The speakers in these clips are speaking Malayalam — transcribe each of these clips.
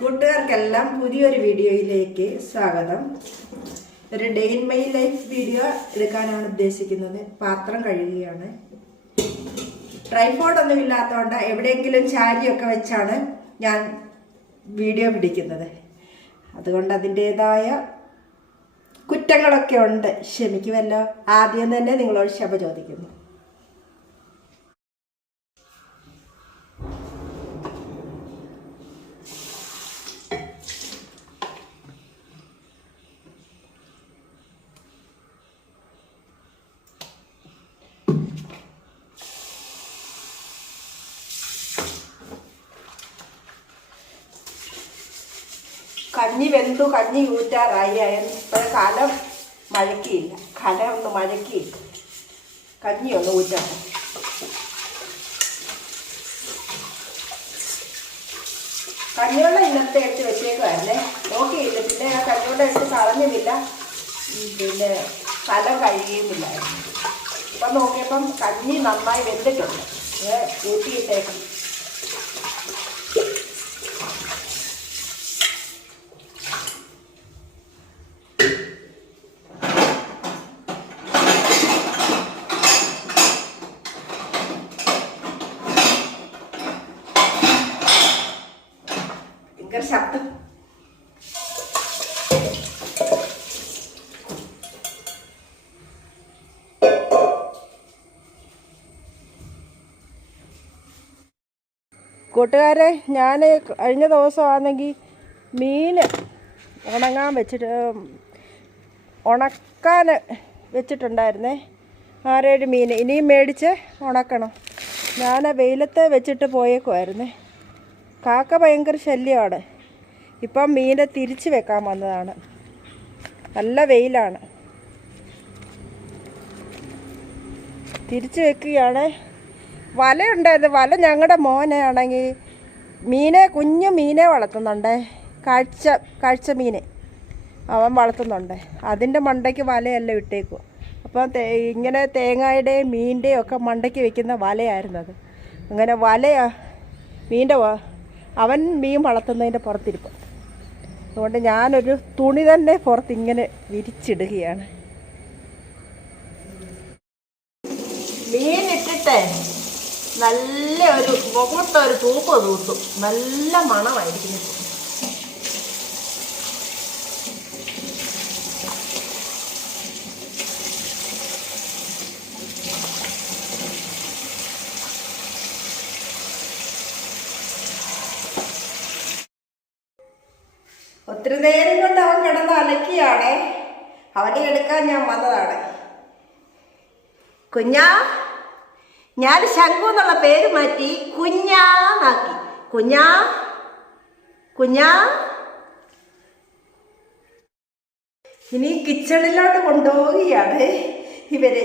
കൂട്ടുകാർക്കെല്ലാം പുതിയൊരു വീഡിയോയിലേക്ക് സ്വാഗതം. ഒരു day in my life video എടുക്കാനാണ് ഉദ്ദേശിക്കുന്നത്. പാത്രം കഴുകുകയാണ് ട്രൈഫോഡ് ഒന്നും ഇല്ലാത്തതുകൊണ്ട് എവിടെയെങ്കിലും ചാരിയൊക്കെ വെച്ചാണ് ഞാൻ വീഡിയോ പിടിക്കുന്നത്. അതുകൊണ്ട് അതിന്റേതായ കുറ്റങ്ങളൊക്കെ ഉണ്ട്. ക്ഷമിക്കുമല്ലോ. ആദ്യം തന്നെ നിങ്ങളോട് ക്ഷമ ചോദിക്കുന്നു. കഞ്ഞി വെന്തു കഞ്ഞി ഊറ്റാറായി ഇപ്പോഴും കാലം മഴക്കിയില്ല. കല ഒന്ന് മഴക്കിയില്ല. കഞ്ഞി ഒന്ന് ഊറ്റണം കഞ്ഞിവെള്ളം ഇന്നത്തെ എടുത്ത് വെച്ചേക്കുമായിരുന്നേ നോക്കിയില്ല പിന്നെ ആ കഞ്ഞിവെള്ളം എടുത്ത് കളഞ്ഞുമില്ല ഉം, പിന്നെ കലം കഴിയുന്നില്ലായിരുന്നു. ഇപ്പം നോക്കിയപ്പം കഞ്ഞി നന്നായി വെന്തിട്ടുണ്ട്. ഊട്ടിയിട്ടേക്കും ഭയങ്കര ശബ്ദം കൂട്ടുകാരെ ഞാൻ കഴിഞ്ഞ ദിവസമാണെങ്കിൽ മീൻ ഉണങ്ങാൻ വെച്ചിട്ട് ഉണക്കാൻ വെച്ചിട്ടുണ്ടായിരുന്നേ. ആറേഴ് മീൻ ഇനിയും മേടിച്ച് ഉണക്കണം. ഞാൻ വെയിലത്ത് വെച്ചിട്ട് പോയേക്കുമായിരുന്നേ കാക്ക ഭയങ്കര ശല്യമാണ്. ഇപ്പം മീനെ തിരിച്ച് വെക്കാൻ വന്നതാണ്. നല്ല വെയിലാണ്. തിരിച്ച് വെക്കുകയാണ്. വല ഉണ്ടായിരുന്നു. വല ഞങ്ങളുടെ മോനെ ആണെങ്കിൽ മീനെ കുഞ്ഞു മീനെ വളർത്തുന്നുണ്ട്. കാഴ്ച കാഴ്ച മീനെ അവൻ വളർത്തുന്നുണ്ട്. അതിന്റെ മണ്ടയ്ക്ക് വലയല്ല ഇട്ടേക്കും അപ്പം ഇങ്ങനെ തേങ്ങയുടെയും മീന്റെയും ഒക്കെ മണ്ടയ്ക്ക് വെക്കുന്ന വലയായിരുന്നത് അങ്ങനെ വലയാ മീന്റെ അവൻ മീൻ വളർത്തുന്നതിന്റെ പുറത്തിരിപ്പം. അതുകൊണ്ട് ഞാനൊരു തുണി തന്നെ പുറത്ത് ഇങ്ങനെ വിരിച്ചിടുകയാണ്. മീൻ ഇട്ടിട്ടേ നല്ല ഒരു മുഖത്ത ഒരു തൂപ്പ് തൂത്തും. നല്ല മണമായിരിക്കും ഒത്തിരി നേരം കൊണ്ട് അവൻ കിടന്ന് അലക്കിയാണേ. അവനെ എടുക്കാൻ ഞാൻ വന്നതാണ്. കുഞ്ഞാ ഞാൻ ശംഖു എന്നുള്ള പേര് മാറ്റി കുഞ്ഞാന്നാക്കി. കുഞ്ഞാ കുഞ്ഞാ. ഇനി കിച്ചണിലോട്ട് കൊണ്ടുപോവുകയാണ് ഇവർ.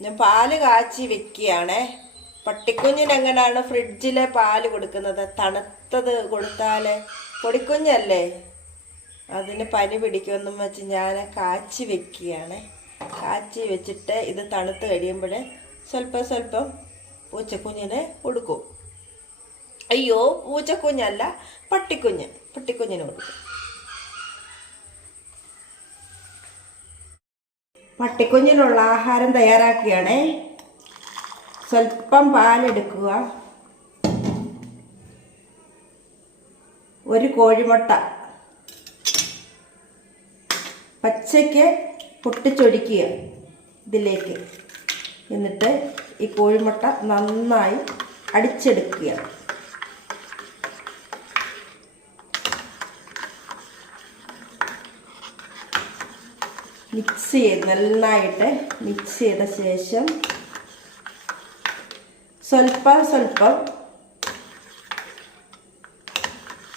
ഞാൻ പാൽ കാച്ചി വെക്കുകയാണേ. പട്ടിക്കുഞ്ഞിന് എങ്ങനെയാണ് ഫ്രിഡ്ജിലെ പാൽ കൊടുക്കുന്നത്? തണുത്തത് കൊടുത്താൽ പൊടിക്കുഞ്ഞല്ലേ? അതിന് പനി പിടിക്കുമെന്നും വെച്ച് ഞാൻ കാച്ചി വെക്കുകയാണ്. കാച്ചി വെച്ചിട്ട് ഇത് തണുത്ത് കഴിയുമ്പോൾ സ്വല്പം സ്വല്പം പൂച്ചക്കുഞ്ഞിന് കൊടുക്കും. അയ്യോ പൂച്ചക്കുഞ്ഞല്ല പട്ടിക്കുഞ്ഞ്. പട്ടിക്കുഞ്ഞിന് കൊടുക്കും. പട്ടിക്കുഞ്ഞിനുള്ള ആഹാരം തയ്യാറാക്കുകയാണേ. സ്വല്പം പാലെടുക്കുക. ഒരു കോഴിമുട്ട. പച്ചയ്ക്ക് പൊട്ടിച്ചൊടിക്കുക ഇതിലേക്ക് എന്നിട്ട് ഈ കോഴിമുട്ട നന്നായി അടിച്ചെടുക്കുക. മിക്സ് ചെയ്ത് നന്നായിട്ട് മിക്സ് ചെയ്ത ശേഷം സ്വല്പം സ്വൽപ്പം.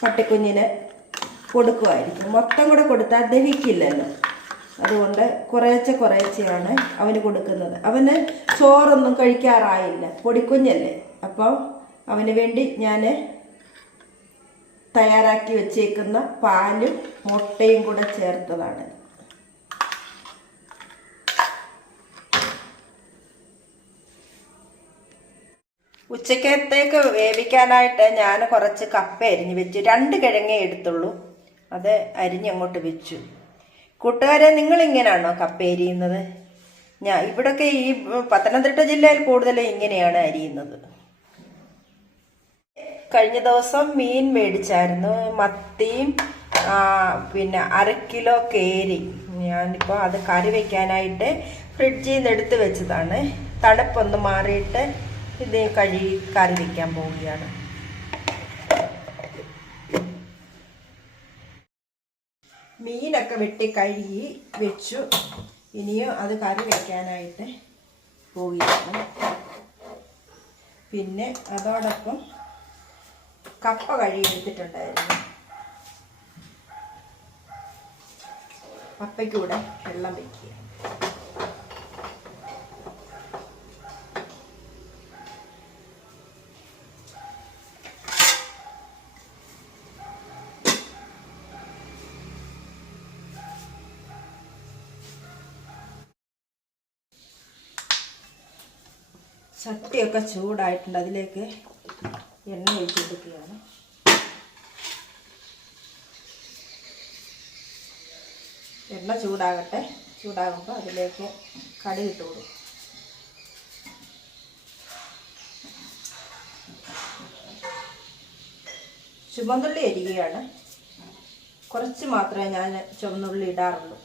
പട്ടിക്കുഞ്ഞിന് കൊടുക്കുമായിരിക്കും. മൊത്തം കൂടെ കൊടുത്താൽ ദഹിക്കില്ലല്ലോ. അതുകൊണ്ട് കുറേച്ചെ കുറേച്ചെയാണ് അവന് കൊടുക്കുന്നത്. അവന് ചോറൊന്നും കഴിക്കാറായില്ല. പൊടിക്കുഞ്ഞല്ലേ. അപ്പോൾ അവന് വേണ്ടി ഞാൻ തയ്യാറാക്കി വെച്ചേക്കുന്ന പാലും മുട്ടയും കൂടെ ചേർത്തതാണ്. ഉച്ചക്കത്തേക്ക് വേവിക്കാനായിട്ട് ഞാൻ കുറച്ച് കപ്പ അരിഞ്ഞ് വെച്ചു. രണ്ട് കിഴങ്ങേ എടുത്തുള്ളൂ. അത് അരിഞ്ഞങ്ങോട്ട് വെച്ചു. കൂട്ടുകാരെ നിങ്ങളിങ്ങനെയാണോ കപ്പ അരിയുന്നത്? ഞാൻ ഇവിടൊക്കെ ഈ പത്തനംതിട്ട ജില്ലയിൽ കൂടുതലും ഇങ്ങനെയാണ് അരിയുന്നത്. കഴിഞ്ഞ ദിവസം മീൻ മേടിച്ചായിരുന്നു. മത്തിയും പിന്നെ അര കിലോ കേരി. ഞാനിപ്പോൾ അത് കറി വെക്കാനായിട്ട് ഫ്രിഡ്ജിൽ നിന്ന് എടുത്ത് വെച്ചതാണ്. തണുപ്പൊന്ന് മാറിയിട്ട് ഇത് കഴുകി കറി വെക്കാൻ പോവുകയാണ്. മീനൊക്കെ വെട്ടി കഴുകി വെച്ചു. ഇനിയും അത് കറി വെക്കാനായിട്ട് പോവുകയാണ്. പിന്നെ അതോടൊപ്പം കപ്പ കഴുകി എടുത്തിട്ടുണ്ടായിരുന്നു. വെള്ളം വെക്കുക. ചട്ടിയൊക്കെ ചൂടായിട്ടുണ്ട്. അതിലേക്ക് എണ്ണ ഒഴിച്ച് കൊടുക്കുകയാണ് എണ്ണ ചൂടാകട്ടെ. ചൂടാകുമ്പോൾ അതിലേക്ക് കടി ഇട്ട് കൊടുക്കും. ചുവന്നുള്ളി അരികയാണ് കുറച്ച് മാത്രമേ ഞാൻ ചുവന്നുള്ളി ഇടാറുള്ളൂ.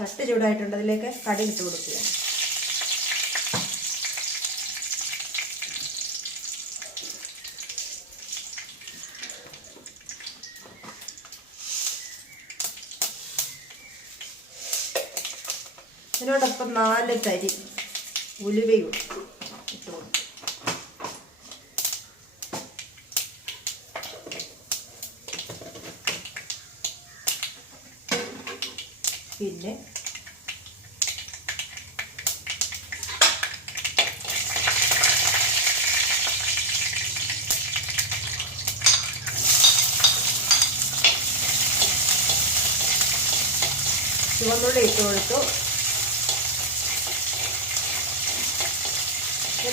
ചട്ടി ചൂടായിട്ടുണ്ട് അതിലേക്ക് കടി ഇട്ട് കൊടുക്കുക. ഇതിനോടൊപ്പം നാല് തരി ഉലുവയും ഇട്ട് കൊടുക്കും പിന്നെ ചുവന്നുള്ളി ഇട്ട് കൊടുത്തു.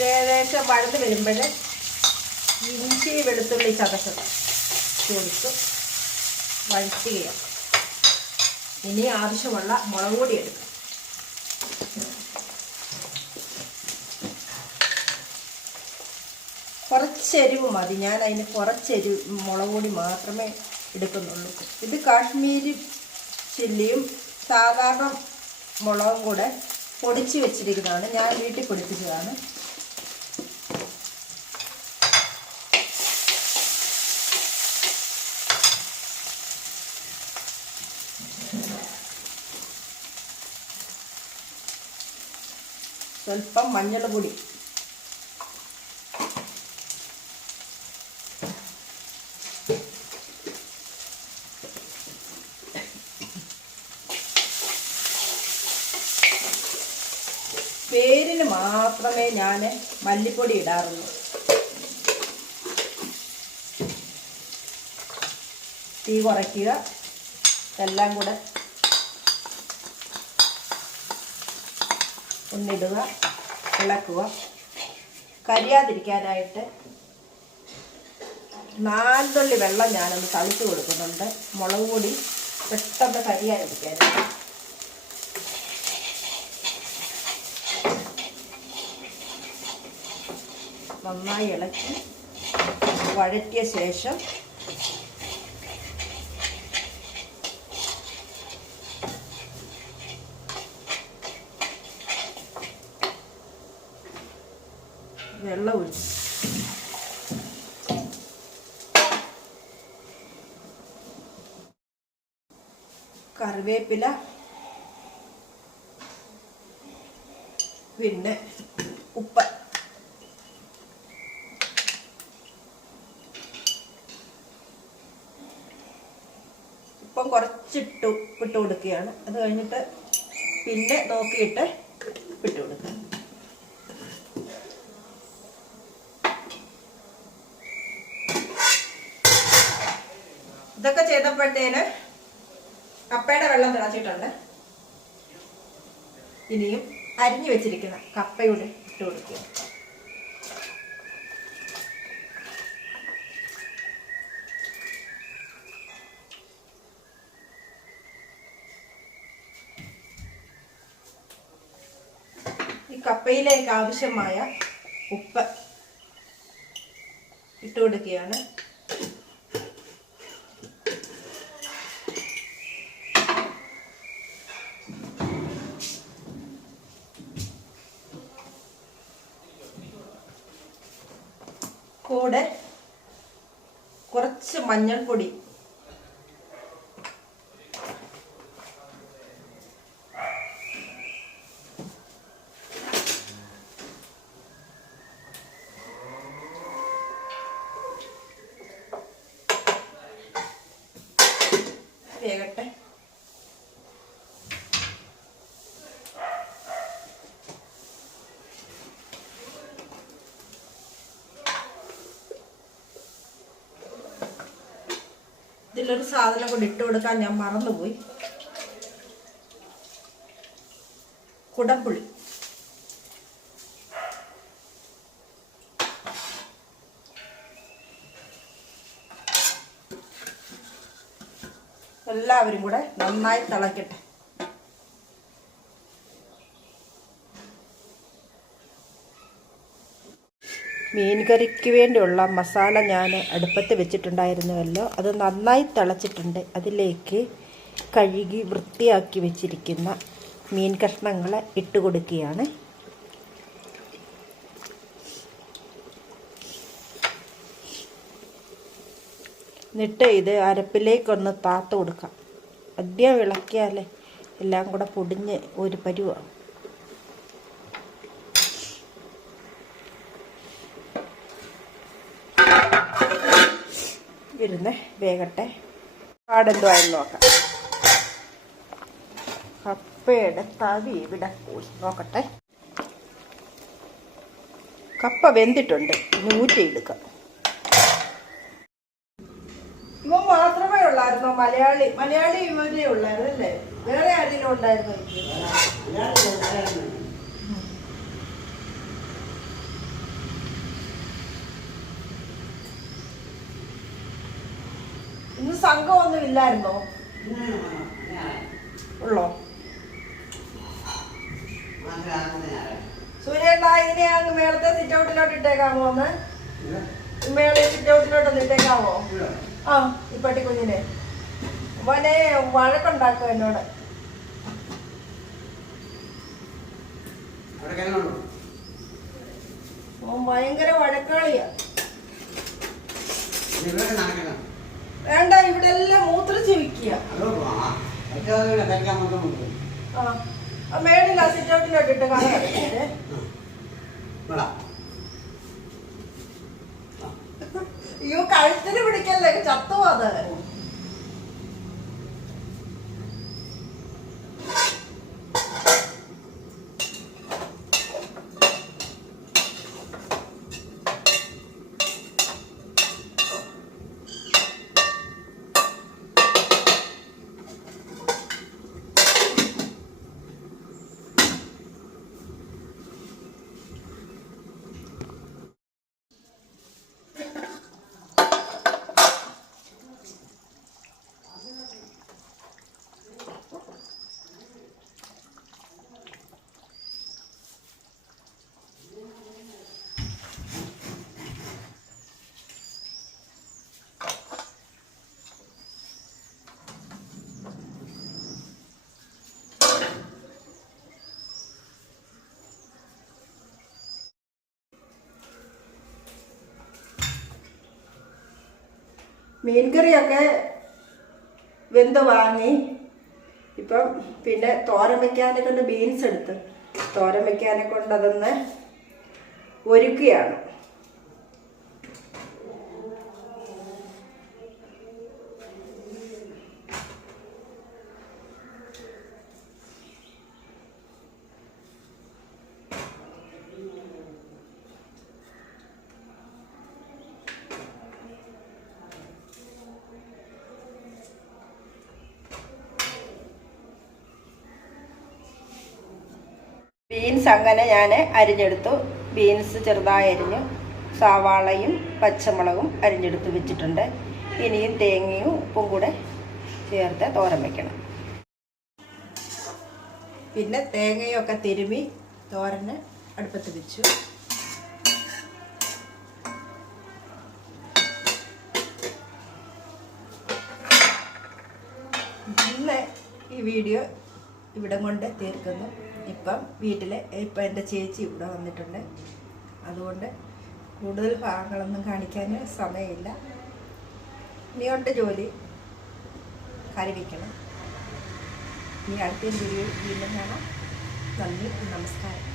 ഏകദേശം വഴന്ന് വരുമ്പോൾ ഇഞ്ചി വെളുത്തുള്ളി ചതച്ചത് ചോദിച്ചു വഴറ്റുകയാണ്. ഇനി ആവശ്യമുള്ള മുളക് പൊടി എടുക്കും. കുറച്ചെരിവ് മതി. ഞാൻ അതിന് കുറച്ചെരിവ് മുളക് പൊടി മാത്രമേ എടുക്കുന്നുള്ളൂ. ഇത് കാശ്മീരി ചില്ലിയും സാധാരണ മുളകും കൂടെ പൊടിച്ച് വെച്ചിരിക്കുന്നതാണ്. ഞാൻ വീട്ടിൽ പൊടിപ്പിച്ചതാണ്. സ്വല്പം മഞ്ഞൾ പൊടി. പേരിന് മാത്രമേ ഞാൻ മല്ലിപ്പൊടി ഇടാറുള്ളൂ. തീ കുറയ്ക്കുക. എല്ലാം കൂടെ ഒന്നിടുക ഇളക്കുക. കരിയാതിരിക്കാനായിട്ട് നാലുള്ളി വെള്ളം ഞാനൊന്ന് തളിച്ച് കൊടുക്കുന്നുണ്ട്. മുളക് പൊടി പെട്ടെന്ന് കരിയാതിരിക്കാൻ. നന്നായി ഇളക്കി വഴറ്റിയ ശേഷം വെള്ളം ഒഴിച്ചു കറിവേപ്പില. പിന്നെ ഉപ്പ്. ഇപ്പം കുറച്ചിട്ട് ഇട്ട് കൊടുക്കുകയാണ്. അത് കഴിഞ്ഞിട്ട് പിന്നെ നോക്കിയിട്ട് ഇട്ട് കൊടുക്കുക. ഇതൊക്കെ ചെയ്തപ്പോഴത്തേന് കപ്പയുടെ വെള്ളം തിളച്ചിട്ടുണ്ട്. ഇനിയും അരിഞ്ഞു വെച്ചിരിക്കുന്ന കപ്പയുടെ ഇട്ട് കൊടുക്കുക. ഈ കപ്പയിലേക്ക് ആവശ്യമായ ഉപ്പ് ഇട്ട് കൊടുക്കുകയാണ് കൂടെ കുറച്ച് മഞ്ഞൾപ്പൊടി. വേകട്ടെ ഇതിലൊരു സാധനം കൂടി ഇട്ട് കൊടുക്കാൻ ഞാൻ മറന്നുപോയി. കുടംപുളി. എല്ലാവരും കൂടെ നന്നായി തിളക്കട്ടെ. മീൻ കറിക്ക് വേണ്ടിയുള്ള മസാല ഞാൻ അടുപ്പത്ത് വെച്ചിട്ടുണ്ടായിരുന്നുവല്ലോ അത് നന്നായി തിളച്ചിട്ടുണ്ട്. അതിലേക്ക് കഴുകി വൃത്തിയാക്കി വെച്ചിരിക്കുന്ന മീൻ കഷ്ണങ്ങൾ ഇട്ട് കൊടുക്കുകയാണ്. എന്നിട്ട് ഇത് അരപ്പിലേക്കൊന്ന് താത്ത് കൊടുക്കാം. ആദ്യം ഇളക്കിയാലേ എല്ലാം കൂടെ പൊടിഞ്ഞ് ഒരു പരുവാണ് ഇരുന്ന് വേകട്ടെ പാടെന്തോ ആയെന്ന് നോക്കാം. കപ്പയുടെ തവി ഇവിടെ പോയി. നോക്കട്ടെ. കപ്പ വെന്തിട്ടുണ്ട്. ഇനി ഊറ്റിയെടുക്കാം ഇവ മാത്രമേ ഉള്ളായിരുന്നോ? മലയാളി മലയാളി ഇവരേ ഉള്ളായിരുന്നു അല്ലേ വേറെ ആരെങ്കിലും ഉണ്ടായിരുന്നോ? ഇന്ന് സംഘമൊന്നും ഇല്ലായിരുന്നോ ഉള്ളോ? സൂര്യേട്ടാ ഇതിനെ അങ്ങ് മേളത്തെ സിറ്റ് ഔട്ടിലോട്ട് ഇട്ടേക്കാമോ ഒന്ന് മേളെ സിറ്റ് ഔട്ടിലോട്ടൊന്ന് ഇട്ടേക്കാമോ? ആ ഈ പട്ടിക്കുഞ്ഞിനെ വനെ വഴക്കുണ്ടാക്കും എന്നോട്. ഭയങ്കര വഴക്കാളിയാ. വേണ്ട ഇവിടെ എല്ലാം മൂത്രച്ച് ഇട്ട് അയ്യോ കഴുത്തിന് പിടിക്കല്ലേ ചത്തുവാ അത് മീൻകറിയൊക്കെ വെന്ത് വാങ്ങി. ഇപ്പം പിന്നെ തോരൻ വയ്ക്കാനെ കൊണ്ട് ബീൻസ് എടുത്ത്. തോരൻ വെക്കാനെ കൊണ്ട് അതൊന്ന് ഒരുക്കുകയാണ്. ബീൻസ് അങ്ങനെ ഞാൻ അരിഞ്ഞെടുത്തു. ബീൻസ് ചെറുതായി അരിഞ്ഞു. സവാളയും പച്ചമുളകും അരിഞ്ഞെടുത്ത് വെച്ചിട്ടുണ്ട്. ഇനിയും തേങ്ങയും ഉപ്പും കൂടെ ചേർത്ത് തോരൻ വെക്കണം. പിന്നെ തേങ്ങയൊക്കെ തിരുമി തോരന് അടുപ്പത്ത് വെച്ചു. ഇന്ന് ഈ വീഡിയോ ഇവിടം കൊണ്ട് തീർക്കുന്നു. ഇപ്പം വീട്ടിൽ ഇപ്പം എന്റെ ചേച്ചി ഇവിടെ വന്നിട്ടുണ്ട്. അതുകൊണ്ട് കൂടുതൽ ഭാഗങ്ങളൊന്നും കാണിക്കാൻ സമയമില്ല. ഇനിയുണ്ട് ജോലി. കറി വയ്ക്കണം ഇനി അടുത്ത വീഡിയോ വീണ്ടും കാണാം. നന്ദി നമസ്കാരം.